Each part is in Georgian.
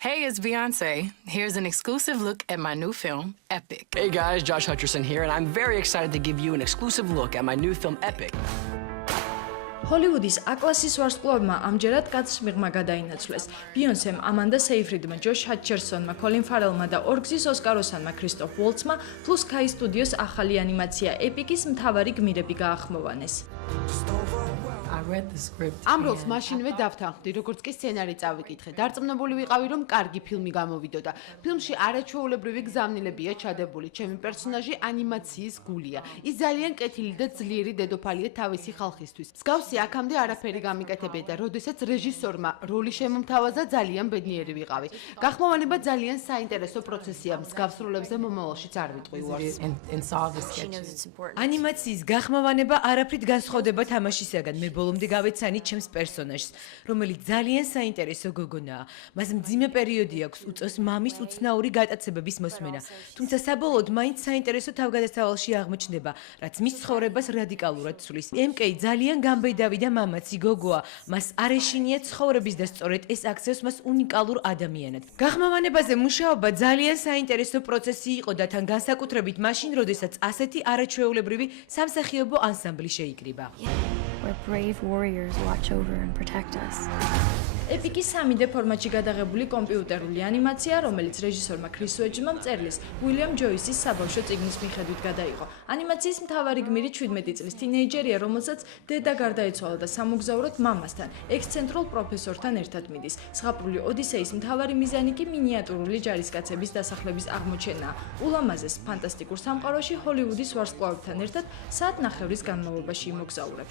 Hey, it's Beyonce. Here's an exclusive look at my new film, Epic. Hey guys, Josh Hutcherson here, and I'm very excited to give you an exclusive look at my new film, Epic. ჰოლივუდის A-კლასის ვარსკვლავებმა ამჯერად კაცს მიღმა გადაინაცვლეს. ბიონსემ, ამანდა სეიფრიდმა, ჯოშ ჰატჩერსონმა, კოლინ ფარელმა და ორგზის ოსკაროსანმა ქრისტოფ ვოლცმა, პლუს Sky Studios ახალი ანიმაცია Epic-ის მთავარი გმირები გაახმოვანეს. ამ როლს მაშინვე დავთანხმდი, როგორც კი სცენარი წავიკითხე. დარწმუნებული ვიყავი, რომ კარგი ფილმი გამოვიდოდა. ფილმში არაჩვეულებრივი გზავნილებია ჩადებული. ჩემი პერსონაჟი ანიმაციის გულია. ის ძალიან კეთილი და ძლიერი დედოფალია თავისი ხალხისთვის. მსგავსი აქამდე არაფერი გამიკეთებია და როდესაც რეჟისორმა როლი შემომთავაზა, ძალიან ბედნიერი ვიყავი. გახმოვანება ძალიან საინტერესო პროცესია. მსგავს როლებზე მომავალშიც არ ვიტყვი უარს. ანიმაციის გახმოვანება არაფრით განსხვავდება თამაშისაგან. მე ბოლომდე გავეცანი ჩემს პერსონაჟს, რომელიც ძალიან საინტერესო გოგონაა. მას მძიმე პერიოდი აქვს, უწევს მამის უცნაური გატაცებების მოსმენა. თუმცა საბოლოოდ მაინც საინტერესო თავგადასავალში აღმოჩნდება, რაც მის ცხოვრებას რადიკალურად ცვლის. MK ძალიან გამბედავი და მამაცი გოგოა. მას არ ეშინია ცხოვრების და სწორედ ეს აქცევს მას უნიკალურ ადამიანად. გახმოვანებაზე მუშაობა ძალიან საინტერესო პროცესი იყო და თან განსაკუთრებით მაშინ, როდესაც ასეთი არაჩვეულებრივი სამსახიობო ანსამბლი შეიკრიბა. Where brave warriors watch over and protect us. Epic-ის 3D ფორმატში გადაღებული კომპიუტერული ანიმაცია, რომელიც რეჟისორმა ქრის უეჯმა მწერლის უილიამ ჯოისის საბავშვო წიგნის მიხედვით გადაიღო. ანიმაციის მთავარი გმირი 17 წლის თინეიჯერია, რომელსაც დედა გარდაეცვალა და სამოგზაუროდ მამასთან, ექსცენტრულ პროფესორთან ერთად მიდის. ზღაპრული ოდისეის მთავარი მიზანი კი მინიატურული ჯარისკაცების დასახლების აღმოჩენაა. ულამაზეს ფანტასტიკურ სამყაროში ჰოლივუდის ვარსკვლავებთან ერთად საათნახევრის განმავლობაში იმოგზაურებ.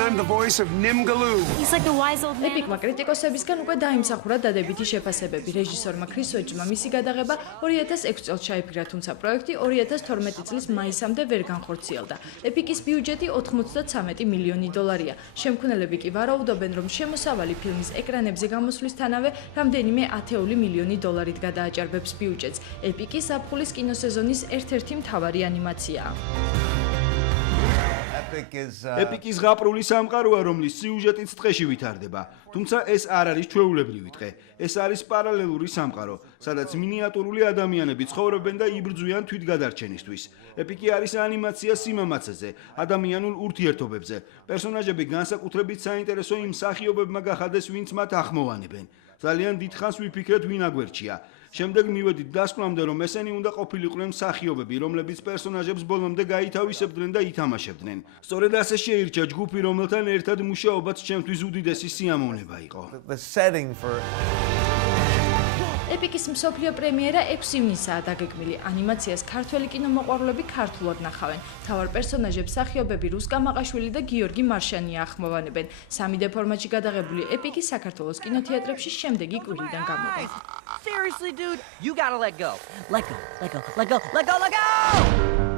I'm the voice of Nimgaloo. He's like the wise old man. Epic-მა კრიტიკოსებისგან უკვე დაიმსახურა დადებითი შეფასებები. რეჟისორმა ქრის უეჯმა მისი გადაღება 2006 წელს ჩაიფიქრა, თუმცა პროექტი 2012 წლის მაისამდე ვერ განხორციელდა. Epic-ის ბიუჯეტი 93 მილიონი დოლარია. შემქმნელები კი ვარაუდობენ, რომ შემოსავალი ფილმის ეკრანებზე გამოსვლისთანავე რამდენიმე ათეული მილიონი დოლარით გადააჭარბებს ბიუჯეტს. Epic-ის ზაფხულის კინოსეზონის ერთ-ერთი მთავარი ანიმაციაა. Epic-ის ზღაპრული სამყაროა, რომლის სიუჟეტიც ტყეში ვითარდება. თუმცა ეს არ არის ჩვეულებრივი ტყე. ეს არის პარალელური სამყარო, სადაც მინიატურული ადამიანები ცხოვრობენ და იბრძვიან თვითგადარჩენისთვის. Epic-ი არის ანიმაცია სიმამაცეზე, ადამიანურ ურთიერთობებზე. პერსონაჟები განსაკუთრებით საინტერესო იმ მსახიობებმა გახადეს, ვინც მათ ახმოვანებენ. ძალიან დიდხანს ვიფიქრეთ, ვინ აგვერჩია. შემდეგ მივედით დასკვნამდე, რომ ესენი უნდა ყოფილიყვნენ მსახიობები, რომლებიც პერსონაჟებს ბოლომდე გაითავისებდნენ და ითამაშებდნენ. სწორედ ასე შეირჩა ჯგუფი, რომელთან ერთად მუშაობაც ჩემთვის უდიდესი სიამოვნება იყო. Epic-ის მსოფლიო პრემიერა 6 ივნისაა დაგეგმილი. ანიმაციას ქართველი კინომოყვარულები ქართულად ნახავენ. მთავარ პერსონაჟებს მსახიობები რუსკა მაყაშვილი და გიორგი მარშანია ახმოვანებენ. 3D ფორმატში გადაღებული Epic-ი საქართველოს კინოთეატრებში შემდეგი კვირიდან გამოვა. Seriously, dude, you gotta let go. Let go.